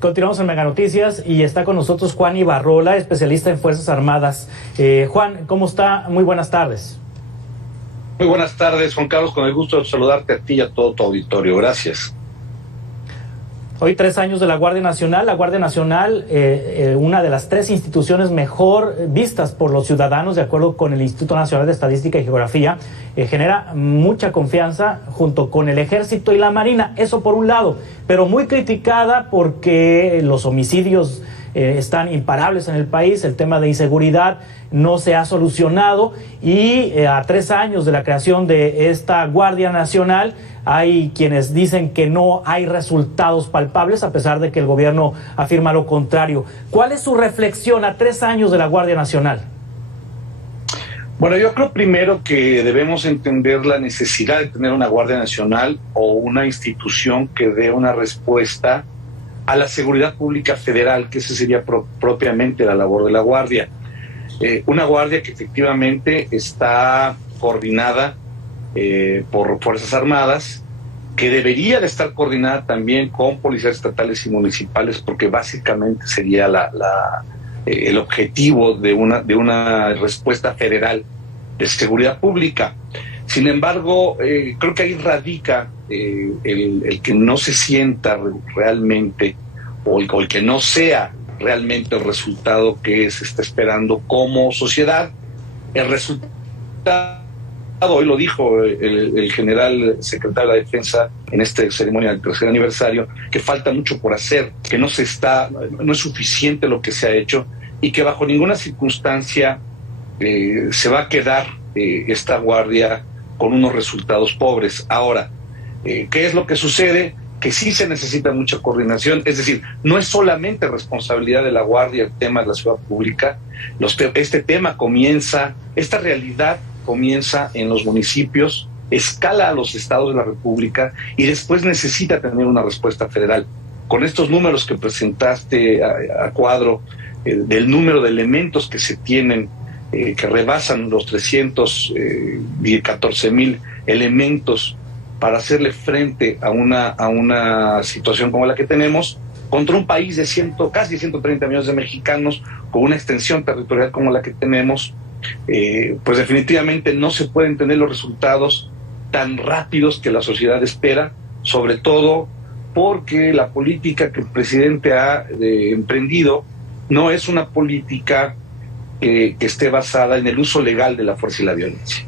Continuamos en Mega Noticias y está con nosotros Juan Ibarrola, especialista en Fuerzas Armadas. Juan, ¿cómo está? Muy buenas tardes. Muy buenas tardes, Juan Carlos, con el gusto de saludarte a ti y a todo tu auditorio. Gracias. Hoy 3 años de la Guardia Nacional. La Guardia Nacional, una de las 3 instituciones mejor vistas por los ciudadanos, de acuerdo con el Instituto Nacional de Estadística y Geografía, genera mucha confianza junto con el Ejército y la Marina. Eso por un lado, pero muy criticada porque los homicidios están imparables en el país, el tema de inseguridad no se ha solucionado y a 3 años de la creación de esta Guardia Nacional hay quienes dicen que no hay resultados palpables a pesar de que el gobierno afirma lo contrario. ¿Cuál es su reflexión a 3 años de la Guardia Nacional? Bueno, yo creo primero que debemos entender la necesidad de tener una Guardia Nacional o una institución que dé una respuesta a la seguridad pública federal, que esa sería propiamente la labor de la Guardia. Una Guardia que efectivamente está coordinada por Fuerzas Armadas, que debería de estar coordinada también con policías estatales y municipales, porque básicamente sería el objetivo de una respuesta federal de seguridad pública. Sin embargo, creo que ahí radica el que no se sienta realmente o el que no sea realmente el resultado que se está esperando como sociedad. El resultado, hoy lo dijo el general secretario de la Defensa en esta ceremonia del 3er aniversario, que falta mucho por hacer, que no es suficiente lo que se ha hecho y que bajo ninguna circunstancia se va a quedar esta Guardia con unos resultados pobres. Ahora, ¿qué es lo que sucede? Que sí se necesita mucha coordinación, es decir, no es solamente responsabilidad de la Guardia el tema de la ciudad pública, esta realidad comienza en los municipios, escala a los estados de la República y después necesita tener una respuesta federal. Con estos números que presentaste a cuadro, del número de elementos que se tienen, que rebasan los 314,000 elementos para hacerle frente a una situación como la que tenemos, contra un país de casi 130 millones de mexicanos, con una extensión territorial como la que tenemos, pues definitivamente no se pueden tener los resultados tan rápidos que la sociedad espera, sobre todo porque la política que el presidente ha emprendido no es una política que esté basada en el uso legal de la fuerza y la violencia.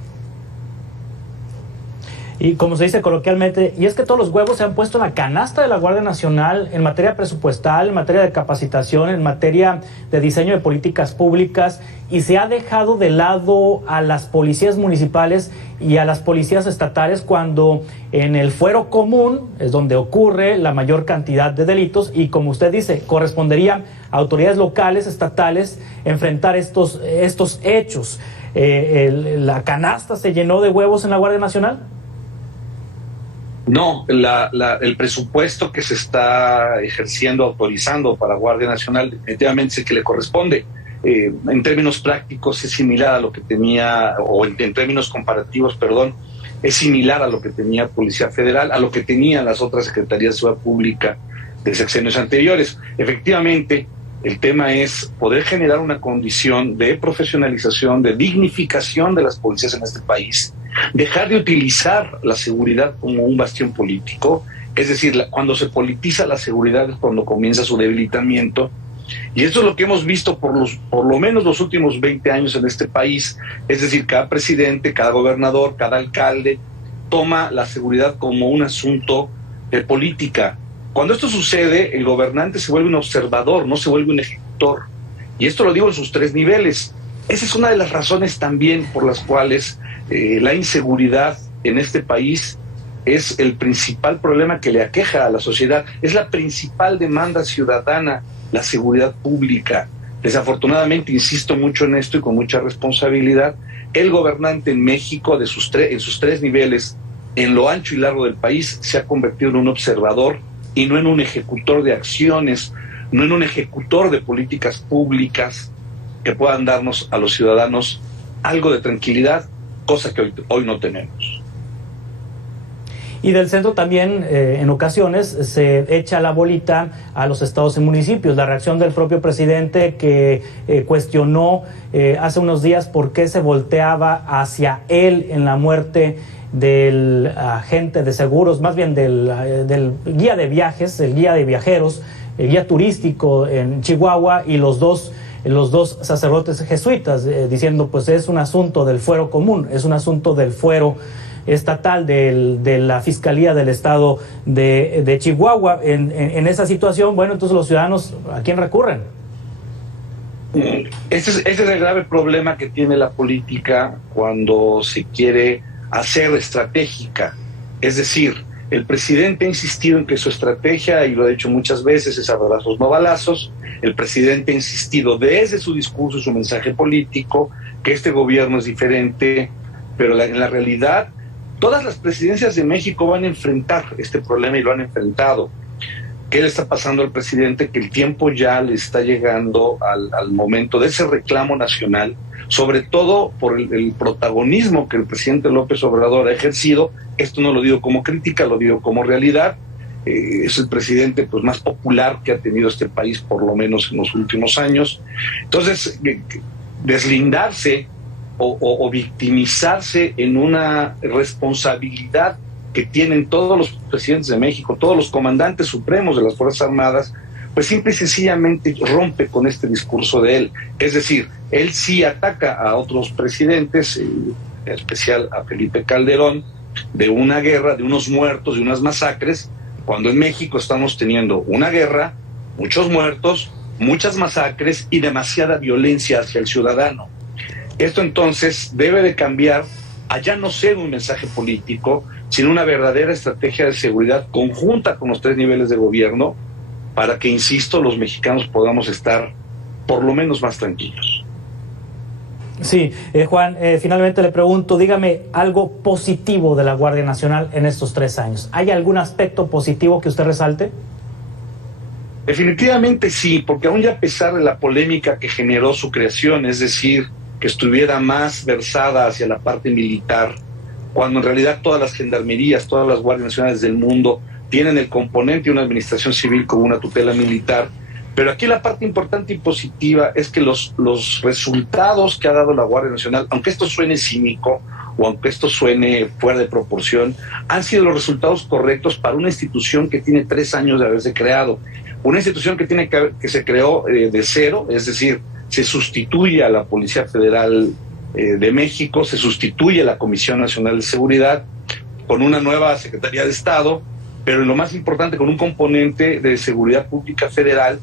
Y como se dice coloquialmente, y es que todos los huevos se han puesto en la canasta de la Guardia Nacional en materia presupuestal, en materia de capacitación, en materia de diseño de políticas públicas, y se ha dejado de lado a las policías municipales y a las policías estatales, cuando en el fuero común es donde ocurre la mayor cantidad de delitos y, como usted dice, correspondería a autoridades locales, estatales, enfrentar estos hechos. ¿La canasta se llenó de huevos en la Guardia Nacional? No, el presupuesto que se está autorizando para Guardia Nacional, definitivamente es el que le corresponde. En términos prácticos es similar a lo que tenía, o en términos comparativos, perdón, es similar a lo que tenía Policía Federal, a lo que tenían las otras Secretarías de Seguridad Pública de sexenios anteriores. Efectivamente, el tema es poder generar una condición de profesionalización, de dignificación de las policías en este país, dejar de utilizar la seguridad como un bastión político, es decir, cuando se politiza la seguridad es cuando comienza su debilitamiento, y esto es lo que hemos visto por lo menos los últimos 20 años en este país, es decir, cada presidente, cada gobernador, cada alcalde toma la seguridad como un asunto de política. Cuando esto sucede, el gobernante se vuelve un observador, no se vuelve un ejecutor, y esto lo digo en sus 3 niveles. Esa es una de las razones también por las cuales la inseguridad en este país es el principal problema que le aqueja a la sociedad, es la principal demanda ciudadana, la seguridad pública. Desafortunadamente, insisto mucho en esto y con mucha responsabilidad, el gobernante en México, en sus 3 niveles, en lo ancho y largo del país, se ha convertido en un observador y no en un ejecutor de acciones, no en un ejecutor de políticas públicas que puedan darnos a los ciudadanos algo de tranquilidad, cosa que hoy no tenemos. Y del centro también, en ocasiones, se echa la bolita a los estados y municipios. La reacción del propio presidente que cuestionó hace unos días por qué se volteaba hacia él en la muerte del agente de seguros, más bien del guía de viajes, el guía de viajeros, el guía turístico en Chihuahua, y los dos sacerdotes jesuitas, diciendo pues es un asunto del fuero común, es un asunto del fuero estatal de la Fiscalía del Estado de Chihuahua. En esa situación, bueno, entonces los ciudadanos, ¿a quién recurren? Ese es el grave problema que tiene la política cuando se quiere hacer estratégica. Es decir, el presidente ha insistido en que su estrategia, y lo ha dicho muchas veces, es abrazos no balazos. El presidente ha insistido desde su discurso y su mensaje político que este gobierno es diferente, pero en la realidad todas las presidencias de México van a enfrentar este problema y lo han enfrentado. ¿Qué le está pasando al presidente? Que el tiempo ya le está llegando al momento de ese reclamo nacional, sobre todo por el protagonismo que el presidente López Obrador ha ejercido. Esto no lo digo como crítica, lo digo como realidad. Es el presidente pues más popular que ha tenido este país, por lo menos en los últimos años. Entonces, deslindarse o victimizarse en una responsabilidad que tienen todos los presidentes de México, todos los comandantes supremos de las Fuerzas Armadas, pues simple y sencillamente rompe con este discurso de él. Es decir, él sí ataca a otros presidentes, en especial a Felipe Calderón, de una guerra, de unos muertos, de unas masacres, cuando en México estamos teniendo una guerra, muchos muertos, muchas masacres y demasiada violencia hacia el ciudadano. Esto entonces debe de cambiar a ya no ser un mensaje político, sino una verdadera estrategia de seguridad conjunta con los tres niveles de gobierno, para que, insisto, los mexicanos podamos estar por lo menos más tranquilos. Sí, Juan, finalmente le pregunto, dígame algo positivo de la Guardia Nacional en estos 3 años. ¿Hay algún aspecto positivo que usted resalte? Definitivamente sí, porque aún ya a pesar de la polémica que generó su creación, es decir, que estuviera más versada hacia la parte militar, cuando en realidad todas las gendarmerías, todas las guardias nacionales del mundo tienen el componente de una administración civil con una tutela militar. Pero aquí la parte importante y positiva es que los resultados que ha dado la Guardia Nacional, aunque esto suene cínico o aunque esto suene fuera de proporción, han sido los resultados correctos para una institución que tiene 3 años de haberse creado. Una institución que se creó de cero, es decir, se sustituye a la Policía Federal de México, se sustituye a la Comisión Nacional de Seguridad con una nueva Secretaría de Estado, pero lo más importante, con un componente de seguridad pública federal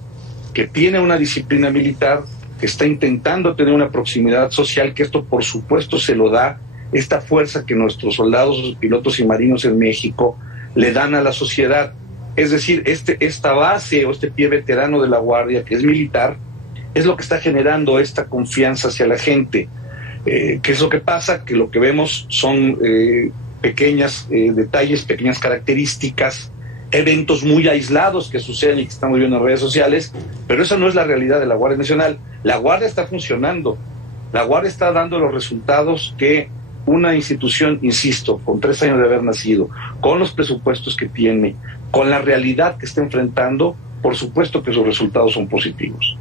que tiene una disciplina militar, que está intentando tener una proximidad social, que esto por supuesto se lo da esta fuerza que nuestros soldados, pilotos y marinos en México le dan a la sociedad. Es decir, esta base o este pie veterano de la Guardia, que es militar, es lo que está generando esta confianza hacia la gente. ¿Qué es lo que pasa? Que lo que vemos son pequeños detalles, pequeñas características, eventos muy aislados que suceden y que estamos viendo en redes sociales, pero esa no es la realidad de la Guardia Nacional. La Guardia está funcionando, la Guardia está dando los resultados que una institución, insisto, con 3 años de haber nacido, con los presupuestos que tiene, con la realidad que está enfrentando, por supuesto que sus resultados son positivos.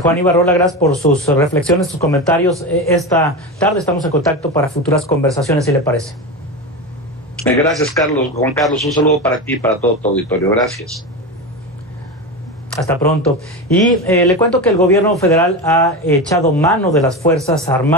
Juan Ibarrola, gracias por sus reflexiones, sus comentarios. Esta tarde estamos en contacto para futuras conversaciones, si le parece. Gracias, Carlos. Juan Carlos, un saludo para ti y para todo tu auditorio. Gracias. Hasta pronto. Y le cuento que el gobierno federal ha echado mano de las Fuerzas Armadas.